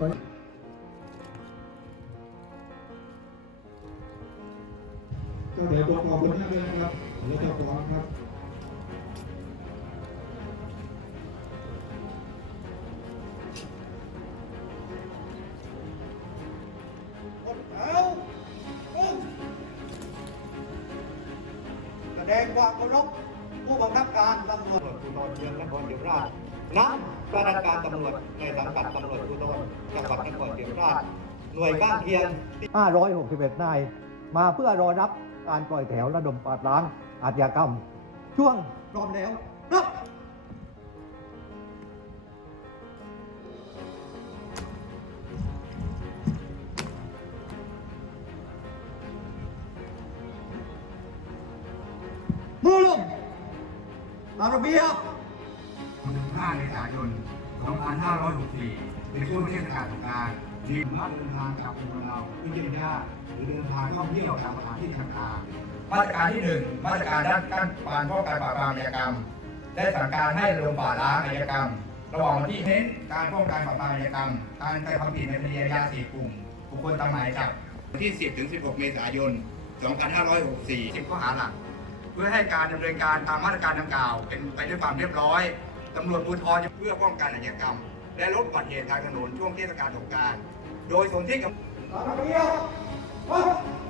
ก็เดี๋ยวตัวขอบคุณมากเลยนะครับเดี๋ยวตัวขอครับเอาอุ้มแสดงความเคารพผู้บังคับการตำรวจภูธรเมืองนครศรีธรรมราช ณปฏิบัติการตำรวจในสังกัดตำรวจภูธรจังหวัดนครศรีธรรมราชหน่วยข้างเคียง 561 นาย มาเพื่อรอรับการปล่อยแถวระดมปราบล้างอาชญากรรม ช่วงพร้อมแล้วรับมือลงตามระเบีย 5 เมษายน 2564 เป็นช่วงเทศกาลสงกรานต์มีนักเดินทางจากภูมิลำเนาเพื่เยี่ยมญาติหรือเดินทางท่องเที่ยวตามสถานที่ต่างๆมาตรการที่ 1 มาตรการด้านการป้องกันปราบปรามอาชญากรรม ได้สั่งการให้ระดมปราบล้างอาชญากรรม ระหว่างวันที่เน้นการป้องกันปราบปรามอาชญากรรม การกระทำผิดในคดีอาญาสี่กลุ่มบุคคลตามหมายจับวันที่ 10 ถึง 16 เมษายน 2564 10ข้อหาหลัก เพื่อให้การดำเนินการตามมาตรการดังกล่าว เป็นไปด้วยความเรียบร้อย ตำรวจภูธรเพื่อป้องกันอาชญากรรม และลดอุบัติเหตุทางถนนช่วงเทศกาลสงกรานต์โดยสนที่กับตามระเบียบ